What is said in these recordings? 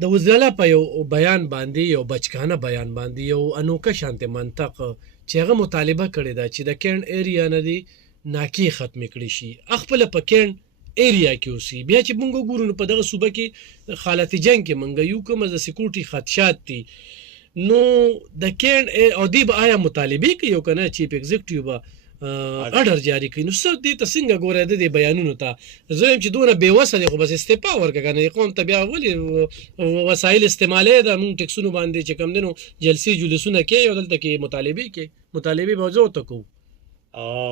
د وزیراله په یو بیان باندې یو بچکانه بیان باندې یو انوکه شانته منطق چې هغه مطالبه کړې ده چې د کین ایریا نه دی ناکی ختم کړي شي خپل په کین ایریا کې اوسي بیا چې موږ ګورو په دغه صوبه کې حالت جنگ کې موږ یو کوم د سکیورټي خدشات دي نو د کین او دی به آیا مطالبه کوي یو کنه چیف ایگزیکټیو اډر جاری کړي نو څه دې ته څنګه ګورې د دې بیانونو ته زه هم چې دونه بې وسه دی خو بس استعفا ورکړه کنه قوم ته بیا ولې وسایل استعمالې د موږ ټکسونو باندې چې کم دنو جلسې جلوسونه کوي او دلته کې مطالبه به زه ته کوو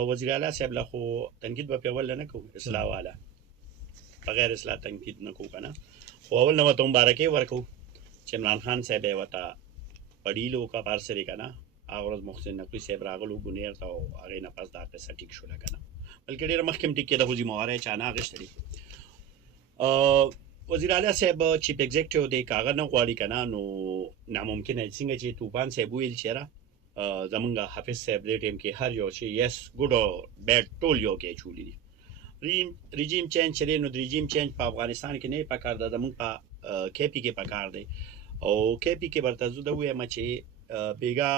وزیر اعلی صاحب له خو تنقید به پیول نه کوو اصلاح والا بغیر اصلاح تنقید نه کوو کنه خو اول نو ته مبارکي ورکو چې عمران خان صاحب وتا پړیلو کا بار سره کنه هغه ورځ محسن نقوی صاحب راغلو ګونیر ته هغه نه پاس دا قصه ټیک شو کنه بلکې ډیر مخکم ټیک کې د غوځي مواره چانه غشتري وزیر اعلی صاحب چیف ایگزیکټیو دی کاغه نه غواړي کنه نو ناممکن څنګه چې طوفان صاحب ویل چیرې زمونږ حافظ صاحب دې ټیم کې هر یو شی یس ګډ او بیډ ټول یو کې چولې دي رژیم چینج چره نو رژیم چینج په افغانستان کې نه پکار ده زمونږ په کې پی کې پکار دی او کې پی کې برته زو د وې مچې بیګا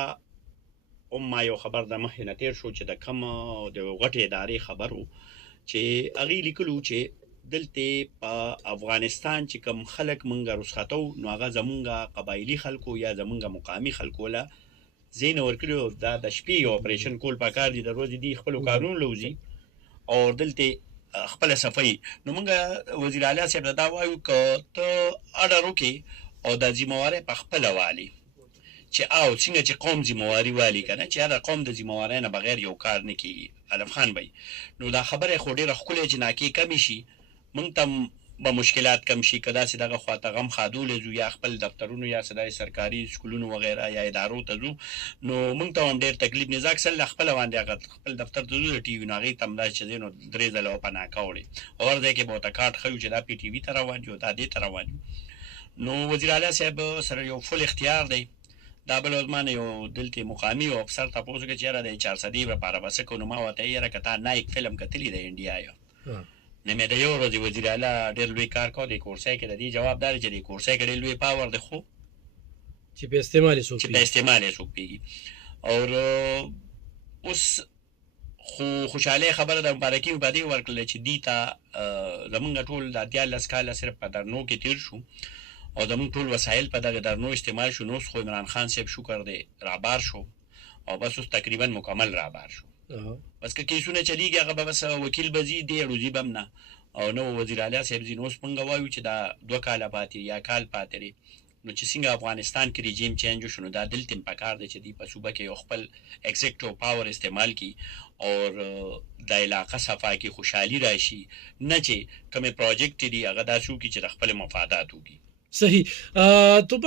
ما یو خبر د مخې نه تیر شو چې د کم د غټې ادارې خبرو چې اغي لیکلو چې دلته په افغانستان چې کم خلک مونږه رسختو نو هغه زمونږه قبایلی خلکو یا زمونږه مقامی خلکو له زین ورکړو دا د شپې اپریشن کول پکار دي د ورځې دی خپل قانون لوزي او دلته خپل صفای نو مونږ وزیر اعلی صاحب دا وایو ک ته اډر وکي او د ذمہواری په خپل والی چې او څنګه چې قوم ذمہواری والی کنه چې هر قوم د ذمہواری نه بغیر یو کار نه کیږي علم خان بای نو دا خبره خو ډیره خپل جناکی کمی شي مونږ تم به مشکلات کم شي کدا چې دغه خواته غم خادول زو یا خپل دفترونو یا صدای سرکاري سکولونو وغیرہ یا ادارو ته زو نو مونږ ته هم ډیر تکلیف نه ځکه سل خپل باندې هغه خپل دفتر ته زو ټي وی ناغي تم دا چې نو درې ځله په ناکاوړي اور دې کې به تا کارت خو چې دا پی ټي وی تر روان جو دا دې تر روان نو وزیر اعلی صاحب سره یو فل اختیار دی دا بل ځمان یو دلته مقامی او افسر تاسو کې چیرې د 400 لپاره بس کو نو ما وته یې راکته نایک فلم کتلی د انډیا یو نه مې د یو ورځې وزیر اعلی ډېر لوی کار کوي د کورسای کې د دې جوابدار چې د کورسای کې لوی پاور دی خو چې په استعمال سو پیږي او اوس خو خوشاله خبره د مبارکي باندې ورکړل چې دیتا زمونږ ټول د 14 کال صرف په درنو کې تیر شو او زمونږ ټول وسایل په دغه درنو استعمال شو نو خو عمران خان صاحب شکر دی رابار شو او بس اوس تقریبا مکمل رابار شو بس که کیسونه چلیږي هغه بس وکیل بزی دی روزي بمنه او نو وزیر اعلی صاحب زینوس پنګ وایو چې دا 2 کال پاتې یا کال پاتې نو چې څنګه افغانستان کې رژیم چینج شونه دا دلته پکار دی چې دی په صوبه کې یو خپل ایگزیکټیو پاور استعمال کی او د علاقه صفا کې خوشحالي راشي نه چې کوم پروجیکټ دی هغه داسو کې چې خپل مفادات وږي صحیح تو